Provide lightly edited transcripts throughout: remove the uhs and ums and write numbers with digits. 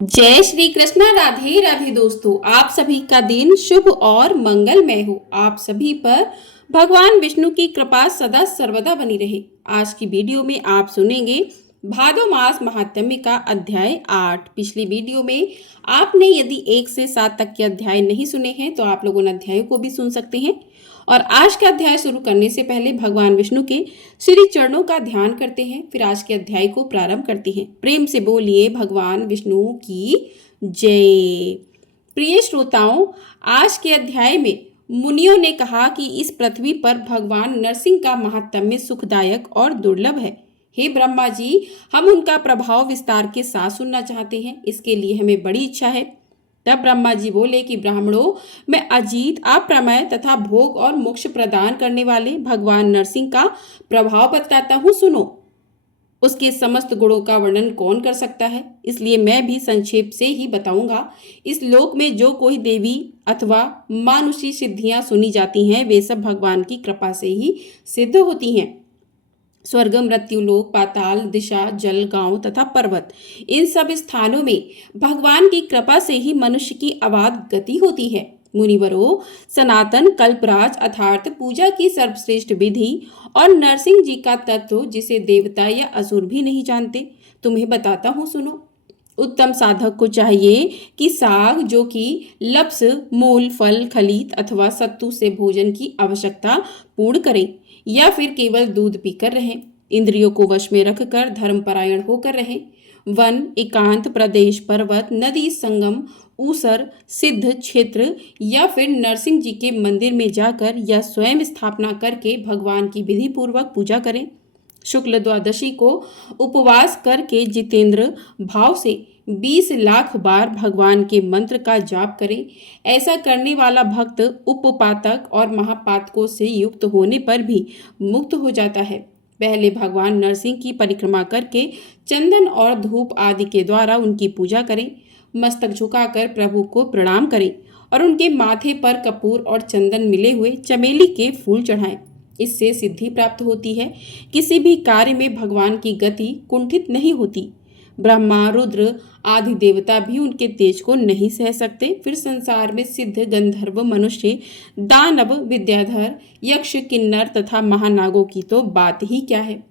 जय श्री कृष्णा। राधे राधे दोस्तों, आप सभी का दिन शुभ और मंगलमय हो। आप सभी पर भगवान विष्णु की कृपा सदा सर्वदा बनी रहे। आज की वीडियो में आप सुनेंगे भादो मास महात्म्य का अध्याय 8। पिछली वीडियो में आपने यदि 1 से 7 तक के अध्याय नहीं सुने हैं तो आप लोग उन अध्यायों को भी सुन सकते हैं। और आज का अध्याय शुरू करने से पहले भगवान विष्णु के श्री चरणों का ध्यान करते हैं, फिर आज के अध्याय को प्रारंभ करते हैं। प्रेम से बोलिए भगवान विष्णु की जय। प्रिय श्रोताओं, आज के अध्याय में मुनियों ने कहा कि इस पृथ्वी पर भगवान नरसिंह का महात्म्य सुखदायक और दुर्लभ है। हे ब्रह्मा जी, हम उनका प्रभाव विस्तार के साथ सुनना चाहते हैं, इसके लिए हमें बड़ी इच्छा है। तब ब्रह्मा जी बोले कि ब्राह्मणों, मैं अजीत, अप्रमेय तथा भोग और मोक्ष प्रदान करने वाले भगवान नरसिंह का प्रभाव बताता हूँ, सुनो। उसके समस्त गुणों का वर्णन कौन कर सकता है, इसलिए मैं भी संक्षेप से ही बताऊंगा। इस लोक में जो कोई देवी अथवा मानुषी सिद्धियां सुनी जाती हैं, वे सब भगवान की कृपा से ही सिद्ध होती हैं। स्वर्ग, मृत्युलोक, पाताल, दिशा, जल, गांव तथा पर्वत, इन सब स्थानों में भगवान की कृपा से ही मनुष्य की अबाध गति होती है। मुनिवरों, सनातन कल्पराज अर्थात पूजा की सर्वश्रेष्ठ विधि और नरसिंह जी का तत्व, जिसे देवता या असुर भी नहीं जानते, तुम्हें बताता हूँ, सुनो। उत्तम साधक को चाहिए कि साग, जो कि लप्स, मूल, फल, खलीत अथवा सत्तू से भोजन की आवश्यकता पूर्ण करें, या फिर केवल दूध पीकर रहें। इंद्रियों को वश में रखकर धर्मपरायण होकर रहें। वन, एकांत प्रदेश, पर्वत, नदी, संगम, ऊसर, सिद्ध क्षेत्र या फिर नरसिंह जी के मंदिर में जाकर या स्वयं स्थापना करके भगवान की विधि पूर्वक पूजा करें। शुक्ल द्वादशी को उपवास करके जितेंद्र भाव से 20 लाख बार भगवान के मंत्र का जाप करें। ऐसा करने वाला भक्त उपपातक और महापातकों से युक्त होने पर भी मुक्त हो जाता है। पहले भगवान नरसिंह की परिक्रमा करके चंदन और धूप आदि के द्वारा उनकी पूजा करें। मस्तक झुकाकर प्रभु को प्रणाम करें और उनके माथे पर कपूर और चंदन मिले हुए चमेली के फूल चढ़ाएं। इससे सिद्धि प्राप्त होती है। किसी भी कार्य में भगवान की गति कुंठित नहीं होती। ब्रह्मा, रुद्र आदि देवता भी उनके तेज को नहीं सह सकते। फिर संसार में सिद्ध, गंधर्व, मनुष्य, दानव, विद्याधर, यक्ष, किन्नर तथा महानागों की तो बात ही क्या है।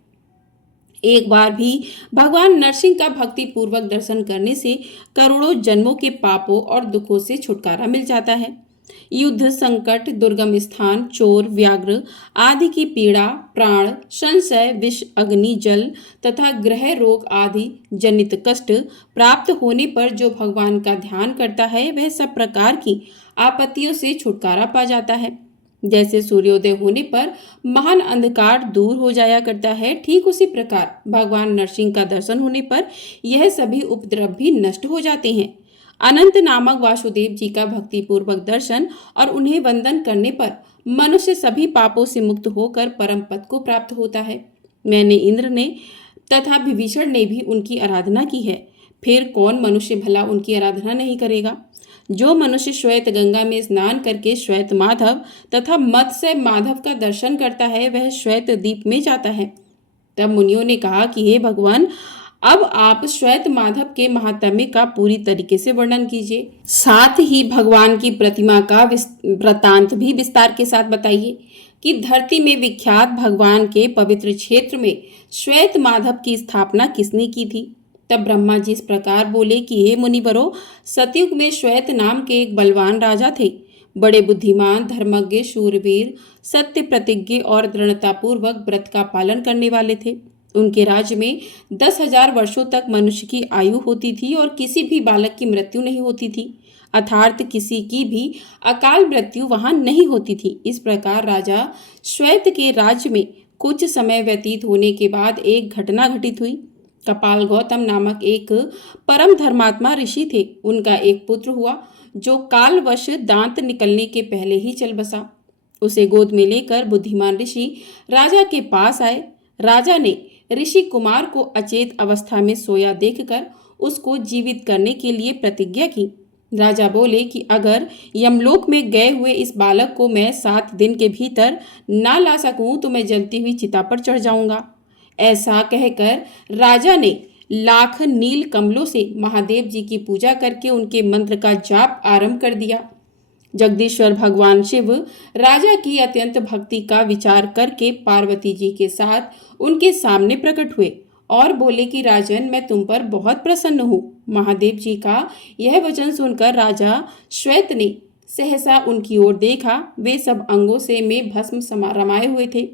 एक बार भी भगवान नरसिंह का भक्ति पूर्वक दर्शन करने से करोड़ों जन्मों के पापों और दुखों से छुटकारा मिल जाता है। युद्ध, संकट, दुर्गम स्थान, चोर, व्याघ्र आदि की पीड़ा, प्राण, संशय, विष, अग्नि, जल तथा ग्रह रोग आदि जनित कष्ट प्राप्त होने पर जो भगवान का ध्यान करता है, वह सब प्रकार की आपत्तियों से छुटकारा पा जाता है। जैसे सूर्योदय होने पर महान अंधकार दूर हो जाया करता है, ठीक उसी प्रकार भगवान नरसिंह का दर्शन होने पर यह सभी उपद्रव भी नष्ट हो जाते हैं। अनंत नामक वासुदेव जी का भक्ति पूर्वक दर्शन और उन्हें वंदन करने पर मनुष्य सभी पापों से मुक्त होकर परम पद को प्राप्त होता है। मैंने, इंद्र ने तथा विभीषण ने भी उनकी आराधना की है। फिर कौन मनुष्य भला उनकी आराधना नहीं करेगा। जो मनुष्य श्वेत गंगा में स्नान करके श्वेत माधव तथा मत्स्य माधव का दर्शन करता है, वह श्वेत दीप में जाता है। तब मुनियों ने कहा कि हे भगवान, अब आप श्वेत माधव के महात्म्य का पूरी तरीके से वर्णन कीजिए। साथ ही भगवान की प्रतिमा का वृत्तांत भी विस्तार के साथ बताइए कि धरती में विख्यात भगवान के पवित्र क्षेत्र में श्वेत माधव की स्थापना किसने की थी। तब ब्रह्मा जी इस प्रकार बोले कि हे मुनिवरों, सतयुग में श्वेत नाम के एक बलवान राजा थे। बड़े बुद्धिमान, धर्मज्ञ, शूरवीर, सत्य प्रतिज्ञ और दृढ़तापूर्वक व्रत का पालन करने वाले थे। उनके राज्य में 10,000 वर्षों तक मनुष्य की आयु होती थी और किसी भी बालक की मृत्यु नहीं होती थी, अर्थात किसी की भी अकाल मृत्यु वहां नहीं होती थी। इस प्रकार राजा श्वेत के राज्य में कुछ समय व्यतीत होने के बाद एक घटना घटित हुई। कपाल गौतम नामक एक परम धर्मात्मा ऋषि थे। उनका एक पुत्र हुआ जो कालवश दांत निकलने के पहले ही चल बसा। उसे गोद में लेकर बुद्धिमान ऋषि राजा के पास आए। राजा ने ऋषि कुमार को अचेत अवस्था में सोया देखकर उसको जीवित करने के लिए प्रतिज्ञा की। राजा बोले कि अगर यमलोक में गए हुए इस बालक को मैं 7 दिन के भीतर ना ला सकूं तो मैं जलती हुई चिता पर चढ़ जाऊंगा। ऐसा कहकर राजा ने लाख नील कमलों से महादेव जी की पूजा करके उनके मंत्र का जाप आरंभ कर दिया। जगदीश्वर भगवान शिव राजा की अत्यंत भक्ति का विचार करके पार्वती जी के साथ उनके सामने प्रकट हुए और बोले कि राजन, मैं तुम पर बहुत प्रसन्न हूँ। महादेव जी का यह वचन सुनकर राजा श्वेत ने सहसा उनकी ओर देखा। वे सब अंगों से में भस्म रमाए हुए थे।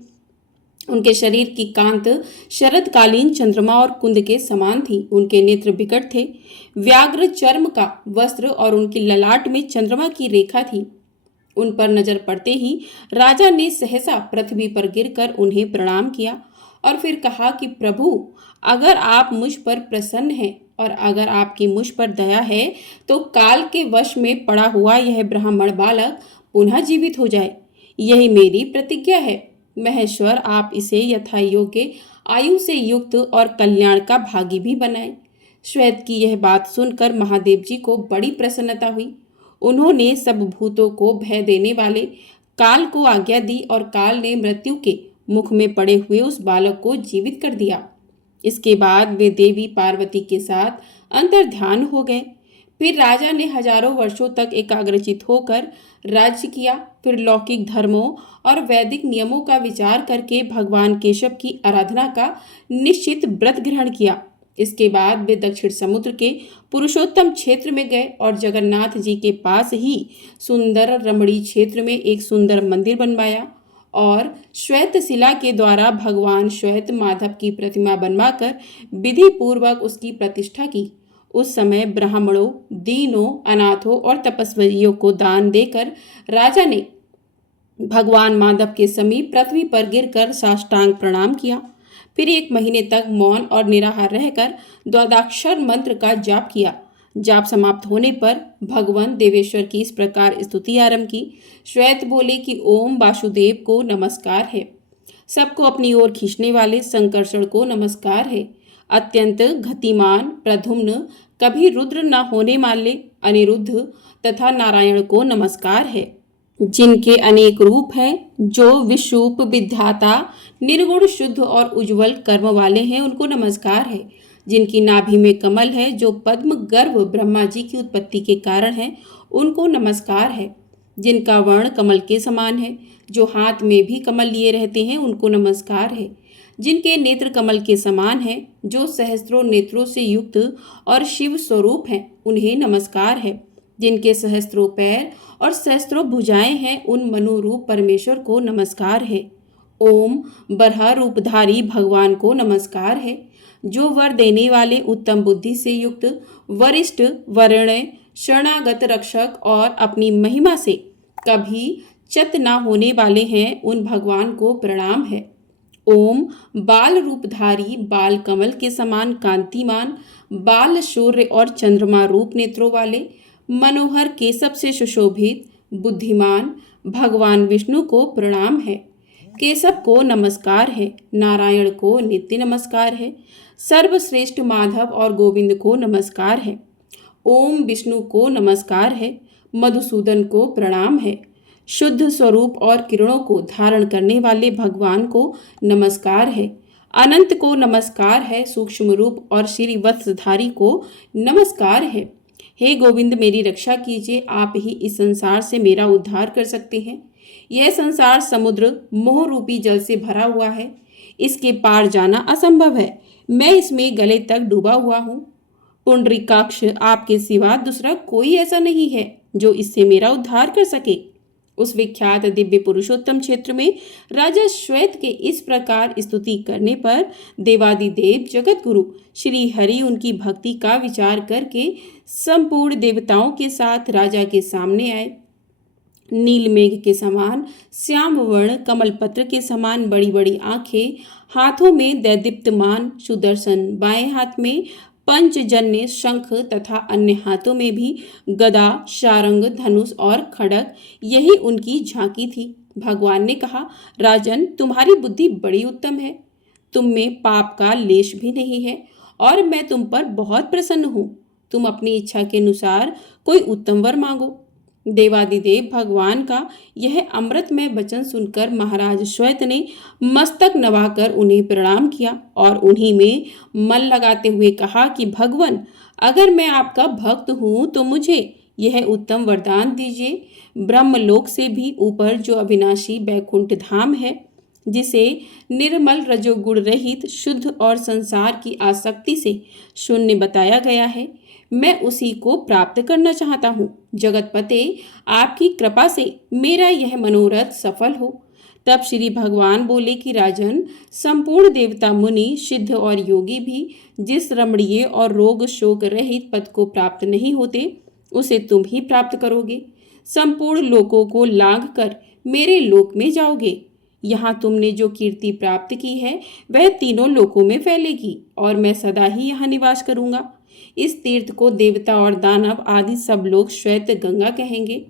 उनके शरीर की कांत शरदकालीन चंद्रमा और कुंद के समान थी। उनके नेत्र विकट थे, व्याघ्र चर्म का वस्त्र और उनकी ललाट में चंद्रमा की रेखा थी। उन पर नजर पड़ते ही राजा ने सहसा पृथ्वी पर गिरकर उन्हें प्रणाम किया और फिर कहा कि प्रभु, अगर आप मुझ पर प्रसन्न हैं और अगर आपकी मुझ पर दया है तो काल के वश में पड़ा हुआ यह ब्राह्मण बालक पुनः जीवित हो जाए। यही मेरी प्रतिज्ञा है। महेश्वर, आप इसे यथा योग्य आयु से युक्त और कल्याण का भागी भी बनाए। श्वेत की यह बात सुनकर महादेव जी को बड़ी प्रसन्नता हुई। उन्होंने सब भूतों को भय देने वाले काल को आज्ञा दी और काल ने मृत्यु के मुख में पड़े हुए उस बालक को जीवित कर दिया। इसके बाद वे देवी पार्वती के साथ अंतर्ध्यान हो गए। फिर राजा ने हजारों वर्षों तक एकाग्रचित होकर राज्य किया। फिर लौकिक धर्मों और वैदिक नियमों का विचार करके भगवान केशव की आराधना का निश्चित व्रत ग्रहण किया। इसके बाद वे दक्षिण समुद्र के पुरुषोत्तम क्षेत्र में गए और जगन्नाथ जी के पास ही सुंदर रमणीय क्षेत्र में एक सुंदर मंदिर बनवाया और श्वेत शिला के द्वारा भगवान श्वेत माधव की प्रतिमा बनवाकर विधि पूर्वक उसकी प्रतिष्ठा की। उस समय ब्राह्मणों, दीनों, अनाथों और तपस्वियों को दान देकर राजा ने भगवान माधव के समीप पृथ्वी पर गिरकर साष्टांग प्रणाम किया। फिर 1 महीने तक मौन और निराहार रहकर द्वादशाक्षर मंत्र का जाप किया। जाप समाप्त होने पर भगवान देवेश्वर की इस प्रकार स्तुति आरंभ की। श्वेत बोले कि ओम वासुदेव को नमस्कार है, सबको अपनी ओर खींचने वाले संकर्षण को नमस्कार है, अत्यंत गतिमान प्रद्युम्न, कभी रुद्र न होने वाले अनिरुद्ध तथा नारायण को नमस्कार है, जिनके अनेक रूप हैं, जो विशुप विधाता निर्गुण शुद्ध और उज्जवल कर्म वाले हैं, उनको नमस्कार है, जिनकी नाभि में कमल है, जो पद्म गर्भ ब्रह्मा जी की उत्पत्ति के कारण है, उनको नमस्कार है, जिनका वर्ण कमल के समान है, जो हाथ में भी कमल लिए रहते हैं, उनको नमस्कार है, जिनके नेत्र कमल के समान है, जो सहस्त्रों नेत्रों से युक्त और शिव स्वरूप हैं, उन्हें नमस्कार है, जिनके सहस्त्रों पैर और सहस्त्रों भुजाएं हैं, उन मनोरूप परमेश्वर को नमस्कार है। ओम बरहा रूपधारी भगवान को नमस्कार है, जो वर देने वाले उत्तम बुद्धि से युक्त वरिष्ठ वर्ण शरणागत रक्षक और अपनी महिमा से कभी च्युत न होने वाले हैं, उन भगवान को प्रणाम है। ओम बाल रूपधारी बाल कमल के समान कांतिमान बाल सूर्य और चंद्रमा रूप नेत्रों वाले मनोहर केशव से सुशोभित बुद्धिमान भगवान विष्णु को प्रणाम है। केशव को नमस्कार है, नारायण को नित्य नमस्कार है, सर्वश्रेष्ठ माधव और गोविंद को नमस्कार है। ओम विष्णु को नमस्कार है, मधुसूदन को प्रणाम है, शुद्ध स्वरूप और किरणों को धारण करने वाले भगवान को नमस्कार है, अनंत को नमस्कार है, सूक्ष्म रूप और श्री वत्सधारी को नमस्कार है। हे गोविंद, मेरी रक्षा कीजिए, आप ही इस संसार से मेरा उद्धार कर सकते हैं। यह संसार समुद्र मोह रूपी जल से भरा हुआ है, इसके पार जाना असंभव है। मैं इसमें गले तक डूबा हुआ हूँ। पुंडरीकाक्ष, आपके सिवा दूसरा कोई ऐसा नहीं है जो इससे मेरा उद्धार कर सके। उस विख्यात दिव्य पुरुषोत्तम क्षेत्र में राजा श्वेत के इस प्रकार स्तुति करने पर देवादिदेव जगत गुरु श्री हरि उनकी भक्ति का विचार करके संपूर्ण देवताओं के साथ राजा के सामने आए। नील मेघ के समान श्याम वर्ण कमल पत्र के समान बड़ी बड़ी आंखें, हाथों में दैदीप्यमान सुदर्शन, बाएं हाथ में पंचजन्य शंख तथा अन्य हाथों में भी गदा, शारंग, धनुष और खड़ग, यही उनकी झांकी थी। भगवान ने कहा, राजन, तुम्हारी बुद्धि बड़ी उत्तम है, तुम में पाप का लेश भी नहीं है और मैं तुम पर बहुत प्रसन्न हूँ। तुम अपनी इच्छा के अनुसार कोई उत्तम वर मांगो। देवादिदेव भगवान का यह अमृतमय वचन सुनकर महाराज श्वेत ने मस्तक नवाकर उन्हें प्रणाम किया और उन्हीं में मन लगाते हुए कहा कि भगवान, अगर मैं आपका भक्त हूँ तो मुझे यह उत्तम वरदान दीजिए। ब्रह्मलोक से भी ऊपर जो अविनाशी बैकुंठ धाम है, जिसे निर्मल रजोगुण रहित शुद्ध और संसार की आसक्ति से शून्य बताया गया है, मैं उसी को प्राप्त करना चाहता हूँ। जगतपते, आपकी कृपा से मेरा यह मनोरथ सफल हो। तब श्री भगवान बोले कि राजन, संपूर्ण देवता मुनि सिद्ध और योगी भी जिस रमणीय और रोग शोक रहित पद को प्राप्त नहीं होते, उसे तुम ही प्राप्त करोगे। संपूर्ण लोकों को लांघ कर मेरे लोक में जाओगे। यहाँ तुमने जो कीर्ति प्राप्त की है वह तीनों लोकों में फैलेगी और मैं सदा ही यहाँ निवास करूँगा। इस तीर्थ को देवता और दानव आदि सब लोग श्वेत गंगा कहेंगे।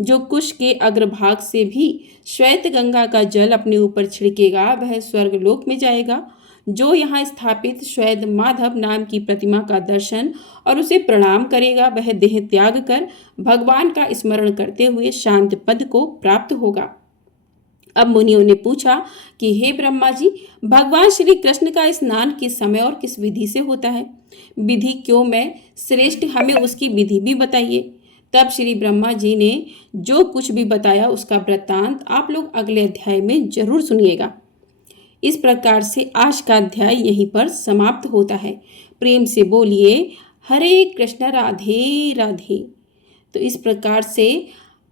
जो कुश के अग्रभाग से भी श्वेत गंगा का जल अपने ऊपर छिड़केगा वह स्वर्गलोक में जाएगा। जो यहाँ स्थापित श्वेत माधव नाम की प्रतिमा का दर्शन और उसे प्रणाम करेगा वह देह त्याग कर भगवान का स्मरण करते हुए शांत पद को प्राप्त होगा। अब मुनियों ने पूछा कि हे ब्रह्मा जी, भगवान श्री कृष्ण का स्नान किस समय और किस विधि से होता है? विधि क्यों मैं श्रेष्ठ, हमें उसकी विधि भी बताइए। तब श्री ब्रह्मा जी ने जो कुछ भी बताया उसका वृत्तांत आप लोग अगले अध्याय में जरूर सुनिएगा। इस प्रकार से आज का अध्याय यहीं पर समाप्त होता है। प्रेम से बोलिए हरे कृष्ण राधे राधे। तो इस प्रकार से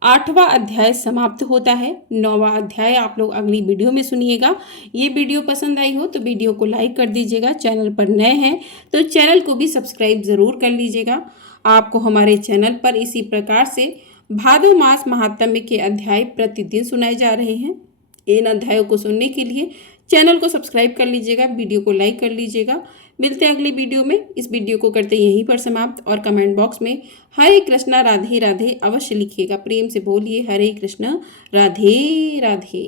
8वां अध्याय समाप्त होता है। 9वां अध्याय आप लोग अगली वीडियो में सुनिएगा। ये वीडियो पसंद आई हो तो वीडियो को लाइक कर दीजिएगा। चैनल पर नए हैं तो चैनल को भी सब्सक्राइब ज़रूर कर लीजिएगा। आपको हमारे चैनल पर इसी प्रकार से भादो मास महात्म्य के अध्याय प्रतिदिन सुनाए जा रहे हैं। इन अध्यायों को सुनने के लिए चैनल को सब्सक्राइब कर लीजिएगा, वीडियो को लाइक कर लीजिएगा। मिलते हैं अगली वीडियो में। इस वीडियो को करते यहीं पर समाप्त और कमेंट बॉक्स में हरे कृष्णा राधे राधे अवश्य लिखिएगा। प्रेम से बोलिए हरे कृष्णा राधे राधे।